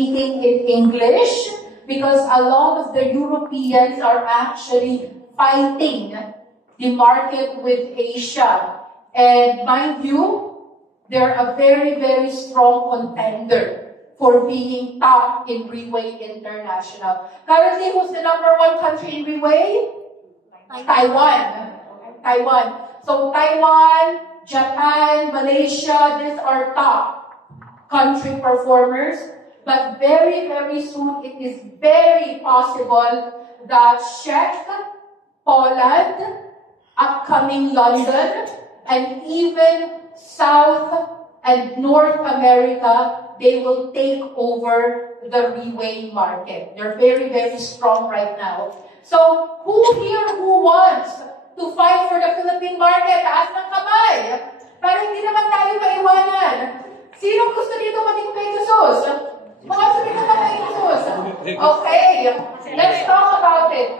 speaking in English because a lot of the Europeans are actually fighting the market with Asia. And mind you, they're a very, very strong contender for being top in Reway International. Currently, who's the #1 country in Reway? Taiwan. Taiwan. So Taiwan, Japan, Malaysia, these are top country performers. But very, very soon, it is very possible that Czech, Poland, upcoming London, and even South and North America, they will take over the Reway market. They're very, very strong right now. So, who here who wants to fight for the Philippine market? Taas ng kamay. Para hindi naman tayo maiwanan. Sino gusto dito maging Pegasus? Mga sabi ka ng Pegasus. Okay, let's talk about it.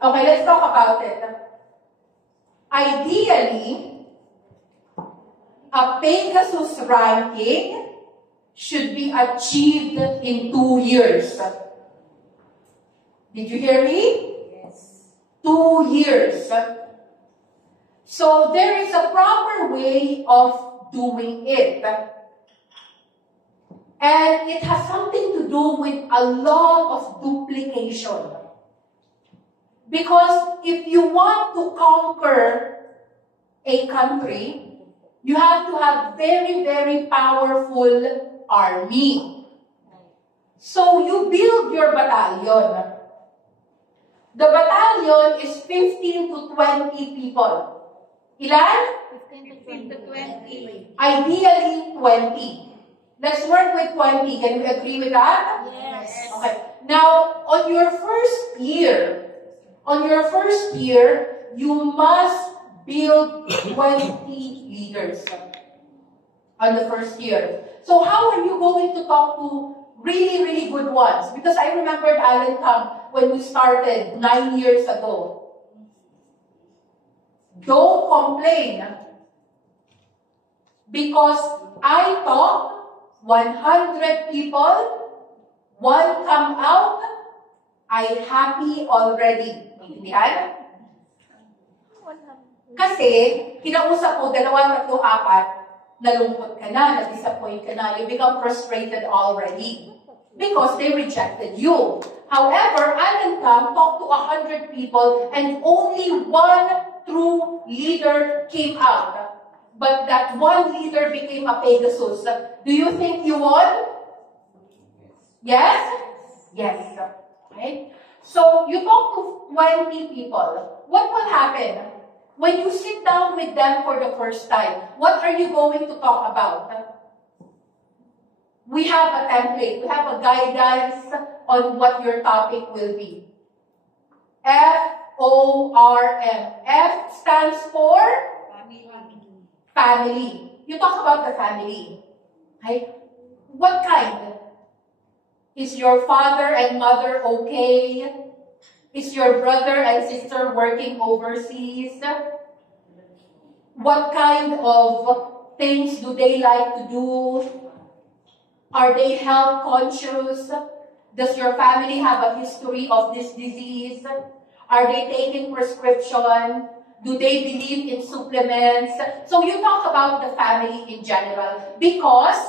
Okay, let's talk about it. Ideally, a Pegasus ranking should be achieved in 2 years. Did you hear me? Yes. 2 years. So there is a proper way of doing it. And it has something to do with a lot of duplication. Because if you want to conquer a country, you have to have very, very powerful army. So you build your battalion. The battalion is 15 to 20 people. Ilan? 15 to 20. Ideally, 20. Let's work with 20. Can we agree with that? Yes. Okay. Now, on your first year, you must build 20 leaders on the first year. So how are you going to talk to really, really good ones? Because I remembered Alan Kang when we started 9 years ago. Don't complain. Because I talk 100 people, one come out, I happy already. Intindihan? Kasi, kinausap mo, 2, 3, 4, nalungkot ka na, na-disappoint ka na, you become frustrated already. Because they rejected you. However, Alan Kang talked to 100 people and only one true leader came out. But that one leader became a Pegasus. Do you think you won? Yes? Yes. Okay. So, you talk to 20 people. What will happen? When you sit down with them for the first time, what are you going to talk about? We have a template. We have a guidance on what your topic will be. FORM. F stands for? Family. You talk about the family. Okay? What kind? Is your father and mother okay? Is your brother and sister working overseas? What kind of things do they like to do? Are they health conscious? Does your family have a history of this disease? Are they taking prescription? Do they believe in supplements? So you talk about the family in general. Because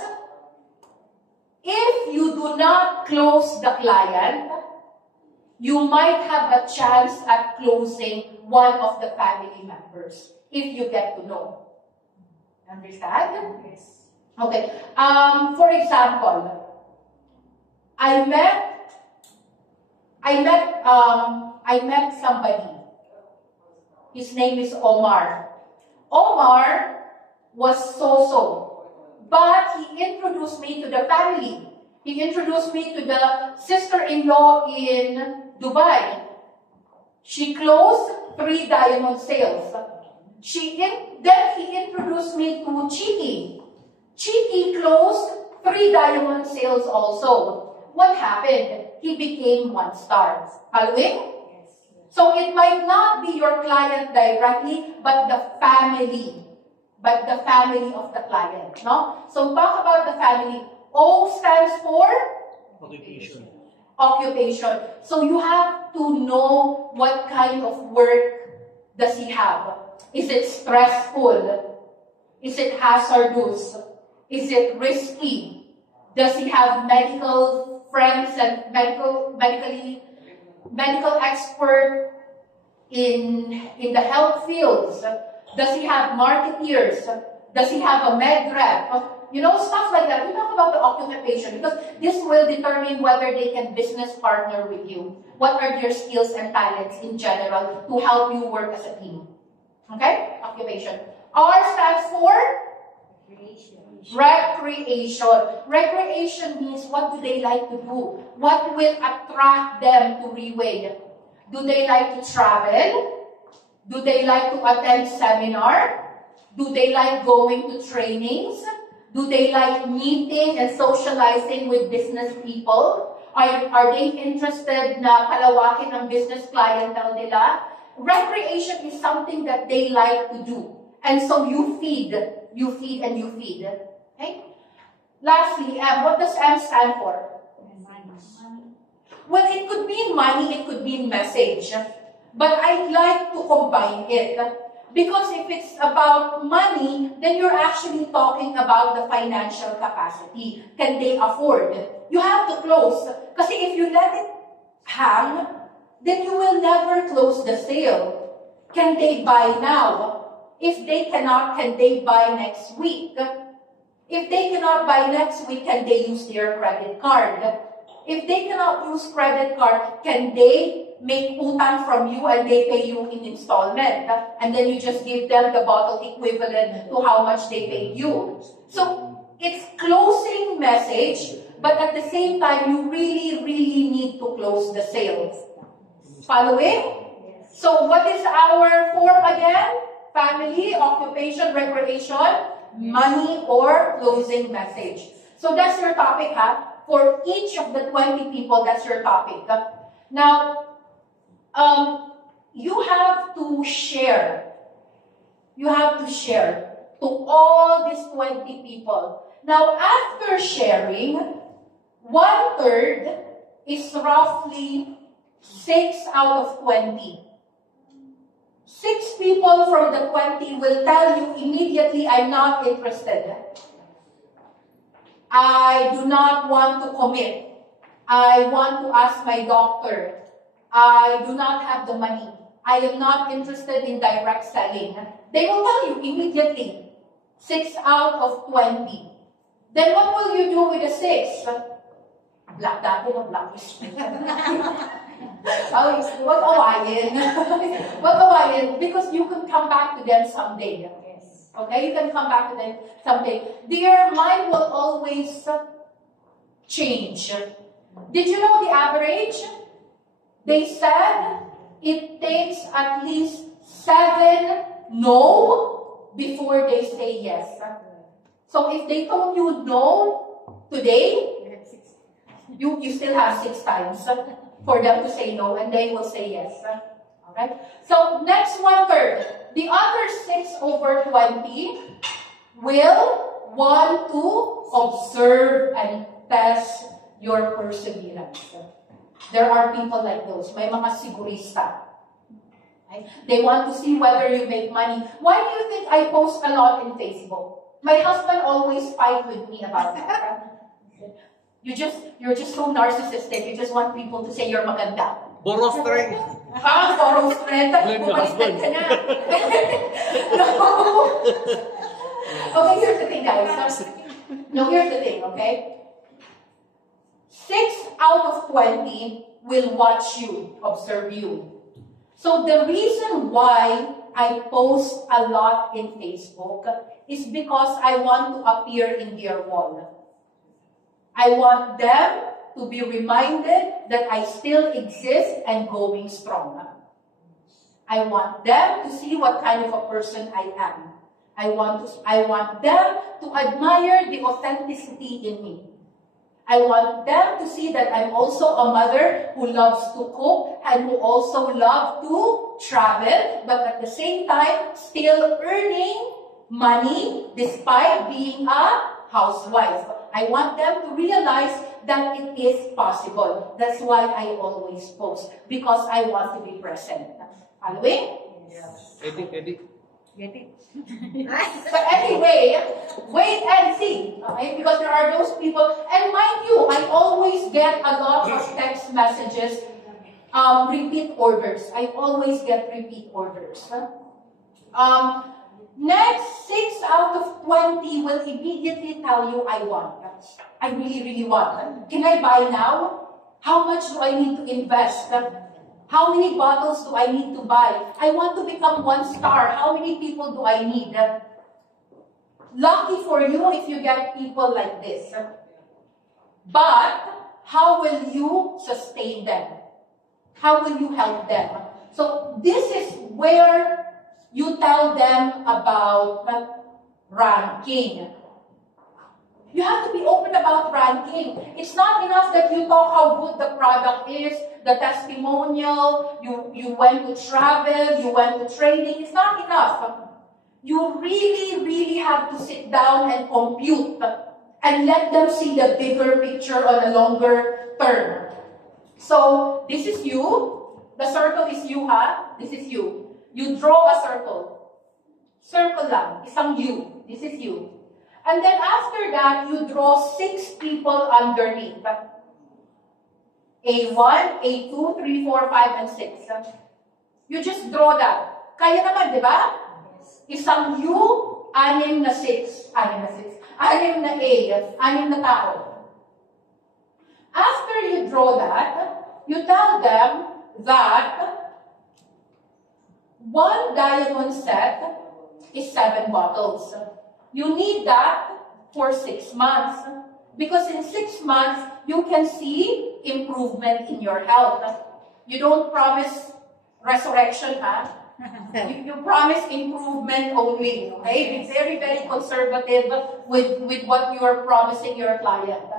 if you do not close the client, you might have a chance at closing one of the family members if you get to know. Understand? Yes. Okay. For example, I met somebody. His name is Omar. Omar was so-so, but he introduced me to the family. He introduced me to the sister-in-law in Dubai. She closed 3 diamond sales. Then he introduced me to Chiki. Chiki closed 3 diamond sales also. What happened? He became 1 star. Following? So it might not be your client directly, but the family. But the family of the client. No? So talk about the family. O stands for Occupation. occupation. So you have to know what kind of work does he have. Is it stressful? Is it hazardous? Is it risky? Does he have medical friends and medical expert in the health fields? Does he have marketeers? Does he have a med rep? You know, stuff like that. We talk about the occupation because this will determine whether they can business partner with you. What are their skills and talents in general to help you work as a team? Okay? Occupation. R stands for? Recreation. Recreation means what do they like to do? What will attract them to Reway? Do they like to travel? Do they like to attend seminar? Do they like going to trainings? Do they like meeting and socializing with business people? Are they interested na palawakin ang business clientele nila? Recreation is something that they like to do. And so you feed, and you feed. Okay? Lastly, M. What does M stand for? Well, it could mean money, it could mean message. But I'd like to combine it. Because if it's about money, then you're actually talking about the financial capacity. Can they afford? You have to close. Because if you let it hang, then you will never close the sale. Can they buy now? If they cannot, can they buy next week? If they cannot buy next week, can they use their credit card? If they cannot use credit card, can they make utang from you and they pay you in installment? And then you just give them the bottle equivalent to how much they paid you. So it's closing message, but at the same time, you really, really need to close the sales. Following? So what is our form again? Family, occupation, recreation, money, or closing message. So that's your topic, ha? For each of the 20 people, that's your topic. Now, you have to share. You have to share to all these 20 people. Now, after sharing, 1/3 is roughly 6 out of 20. 6 people from the 20 will tell you immediately, I'm not interested. I do not want to commit. I want to ask my doctor. I do not have the money. I am not interested in direct selling. They will tell you immediately. 6 out of 20. Then what will you do with the 6? Black dati o blacklist? Wag awayin. Wag awayin because you can come back to them someday. Okay, you can come back to them someday. Their mind will always change. Did you know the average? They said it takes at least 7 no before they say yes. So if they told you no today, you still have 6 times for them to say no, and they will say yes. Okay? So next 1/3. The other 6 over 20 will want to observe and test your perseverance. There are people like those. May mga sigurista. Okay? They want to see whether you make money. Why do you think I post a lot in Facebook? My husband always fight with me about that. You're just so narcissistic. You just want people to say you're maganda. Borrow strength. Borrow strength. Blame your husband. Ka na. No. Okay, here's the thing, guys. No, here's the thing, okay? 6 out of 20 will watch you, observe you. So the reason why I post a lot in Facebook is because I want to appear in their wall. I want them to be reminded that I still exist and going strong. I want them to see what kind of a person I am. I want them to admire the authenticity in me. I want them to see that I'm also a mother who loves to cook and who also loves to travel, but at the same time, still earning money despite being a housewife. I want them to realize that it is possible. That's why I always post, because I want to be present. Following? Eddie. Get it? But anyway, wait and see. Okay? Because there are those people, and mind you, I always get a lot of text messages, repeat orders. I always get repeat orders. Next, 6 out of 20 will immediately tell you, I want. I really, really want. Can I buy now? How much do I need to invest? How many bottles do I need to buy? I want to become 1 star. How many people do I need? Lucky for you if you get people like this. But, how will you sustain them? How will you help them? So, this is where you tell them about ranking. You have to be open about ranking. It's not enough that you talk how good the product is, the testimonial, you went to travel, you went to training. It's not enough. You really, really have to sit down and compute and let them see the bigger picture on a longer term. So, this is you. The circle is you, ha? This is you. You draw a circle. Circle lang. Isang you. This is you. And then after that, you draw 6 people underneath. A1, A2, 3, 4, 5, and 6. You just draw that. Kaya naman, di ba? Isang U, 6 na 6. 6 na A, 6 na tao. After you draw that, you tell them that 1 diamond set is 7 bottles. You need that for 6 months. Because in 6 months, you can see improvement in your health. You don't promise resurrection, huh? You promise improvement only, okay? Be very, very conservative with what you are promising your client.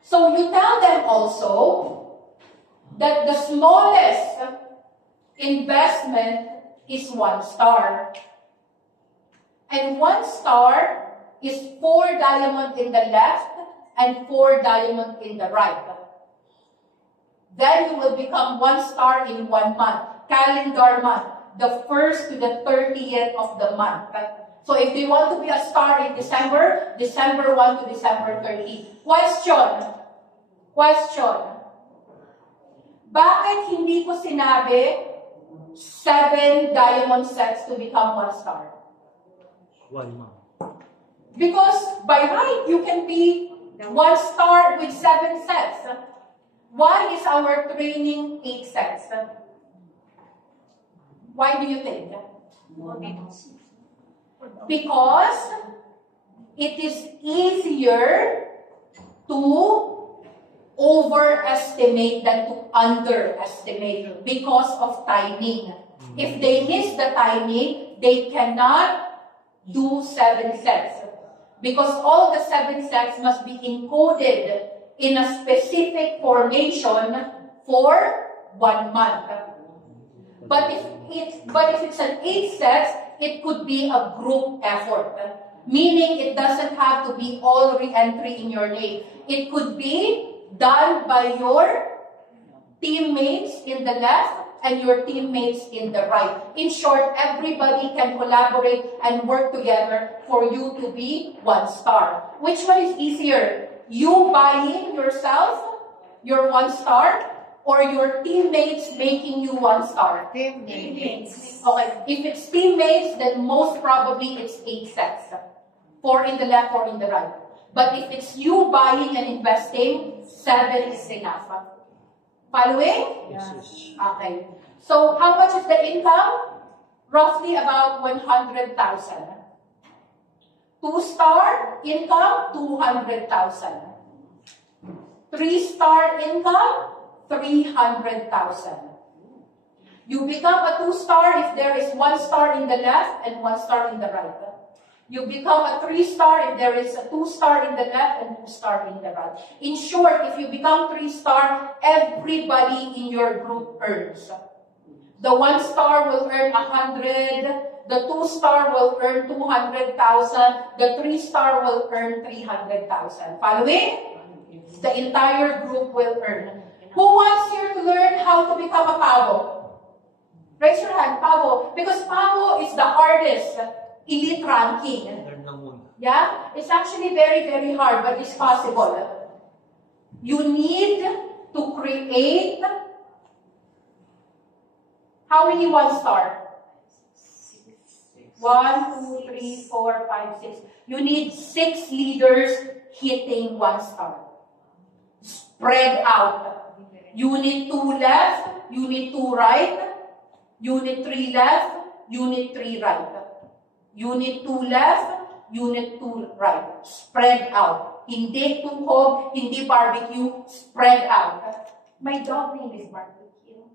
So you tell them also that the smallest investment is 1 star. And 1 star is 4 diamonds in the left and 4 diamonds in the right. Then you will become 1 star in 1 month, calendar month, the 1st to the 30th of the month. So if they want to be a star in December, December 1 to December 30. Question. Bakit hindi ko sinabi 7 diamond sets to become 1 star? Why, ma'am? Because by right, you can be 1 star with 7 sets. Why is our training 8 sets? Why do you think? Because it is easier to overestimate than to underestimate because of timing. If they miss the timing, they cannot do 7 sets. Because all the 7 sets must be encoded in a specific formation for 1 month. But if it's an 8 sets, it could be a group effort. Meaning it doesn't have to be all re-entry in your name. It could be done by your teammates in the left and your teammates in the right. In short, everybody can collaborate and work together for you to be 1 star. Which one is easier? You buying yourself, your 1 star, or your teammates making you 1 star? Teammates. Okay, if it's teammates, then most probably it's 8 sets. 4 in the left, 4 in the right. But if it's you buying and investing, 7 is enough. Following? Yes. Okay. So, how much is the income? Roughly about 100,000. 2-star income, 200,000. 3-star income, 300,000. You become a 2-star if there is 1 star in the left and 1 star in the right. You become a 3-star if there is a 2-star in the left and 2-star in the right. In short, if you become 3-star, everybody in your group earns. The 1 star will earn 100. The 2 star will earn 200,000. The 3 star will earn 300,000. Following? The entire group will earn. Who wants here to learn how to become a pavo? Raise your hand, pavo. Because pavo is the hardest elite ranking. Learn lang muna. Yeah? It's actually very, very hard, but it's possible. You need to create how many 1 star? 1, 2, 3, 4, 5, 6. You need 6 leaders hitting 1 star. Spread out. Unit 2 left, Unit 2 right, Unit 3 left, Unit 3 right. Unit 2 left, Unit 2 right. Spread out. Hindi tukob, hindi barbecue, spread out. My dog name is barbecue.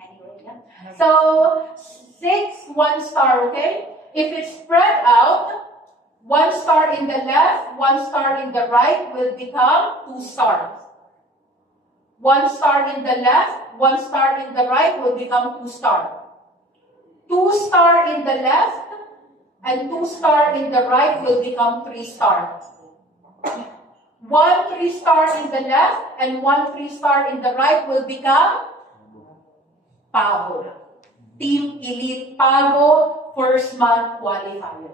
Anyway, yeah. So, 6, 1 star, okay? If it's spread out, 1 star in the left, 1 star in the right will become 2 stars. 1 star in the left, 1 star in the right will become 2 star. 2 star in the left and 2 star in the right will become 3 star. 1 3 star in the left and 1 3 star in the right will become Pavo. Team Elite Pavo first month qualifier.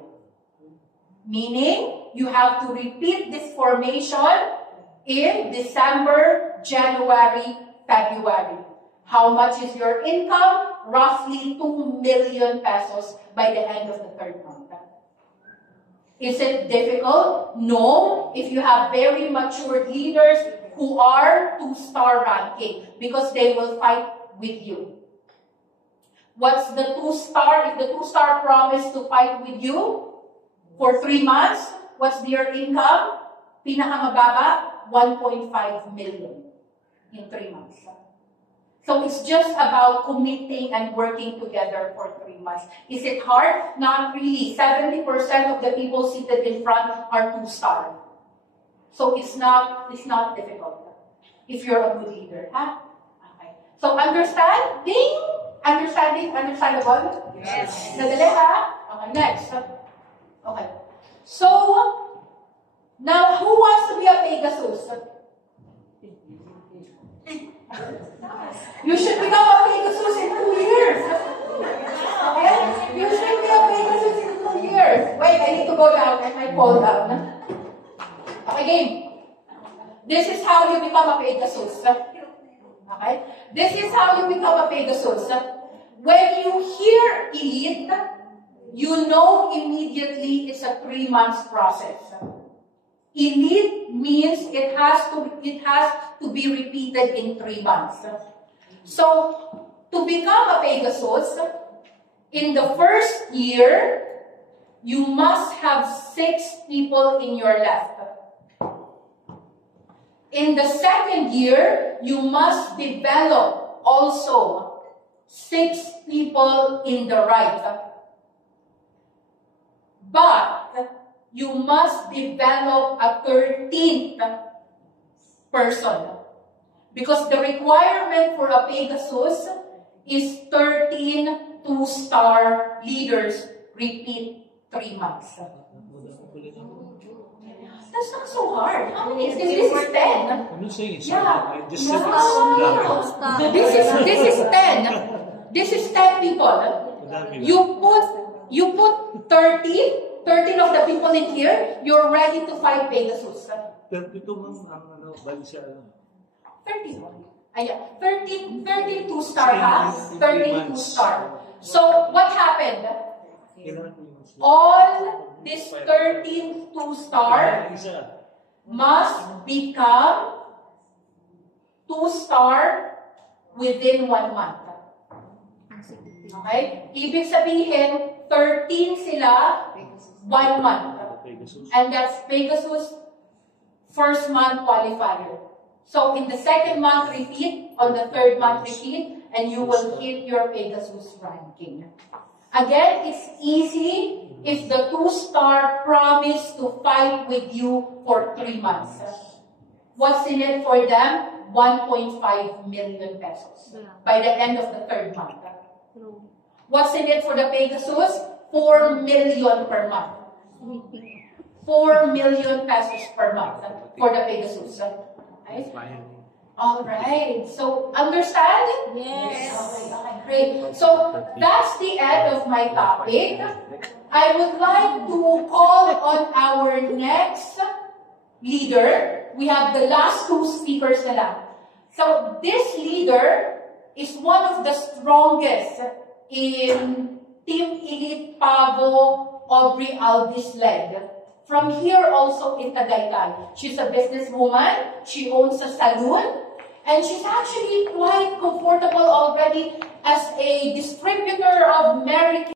Meaning, you have to repeat this formation in December, January, February. How much is your income? Roughly 2 million pesos by the end of the 3rd month. Is it difficult? No, if you have very mature leaders who are 2-star ranking, because they will fight with you. What's the 2-star? If the 2-star promise to fight with you for 3 months, what's their income? Pinakamababa, 1.5 million in 3 months. So it's just about committing and working together for 3 months. Is it hard? Not really. 70% of the people seated in front are 2-star. So it's not difficult if you're a good leader. Huh? Okay. So understanding? Understandable? Yes. Nadali ha? Okay, next. Okay. So, now who wants to be a Pegasus? You should become a Pegasus in 2 years. Okay? You should be a Pegasus in 2 years. Wait, I need to go down and I fall down. Okay, game. This is how you become a Pegasus. Okay? This is how you become a Pegasus. When you hear elite, you know immediately it's a 3 months process. Elite means it has to be repeated in 3 months. So, to become a Pegasus, in the first year, you must have 6 people in your left. In the second year, you must develop also 6 people in the right. But you must develop a 13th person. Because the requirement for a Pegasus is 13 2-star leaders repeat 3 months. That's not so hard. How many? This is 10. I'm not saying it's Yeah. hard. I just said Yeah. This is 10. This is 10 people. You put 13 of the people in here, you're ready to fight Pegasus. Pero ito ma'am, bali siya, 13. Ayan. 13 2-star ha? 13 2-star. So, what happened? kailangan ko yung All this 13 2-star isa. must become 2-star within 1 month. Okay? Ibig sabihin, 13 sila, 1 month. Pegasus. And that's Pegasus first month qualifier. So in the second month, repeat. On the third month, repeat. And you will hit your Pegasus ranking. Again, it's easy if the 2-star promise to fight with you for 3 months. What's in it for them? 1.5 million pesos by the end of the third month. True. What's in it for the Pegasus? 4 million per month. 4 million pesos per month for the Pegasus. Right? All right. So, understand? Yes. Okay, great. So, that's the end of my topic. I would like to call on our next leader. We have the last two speakers na lang. So, this leader is one of the strongest in Team Elite Pavo Aubrey Alvis led. From here also in Tagaytay. She's a businesswoman. She owns a salon. And she's actually quite comfortable already as a distributor of Mary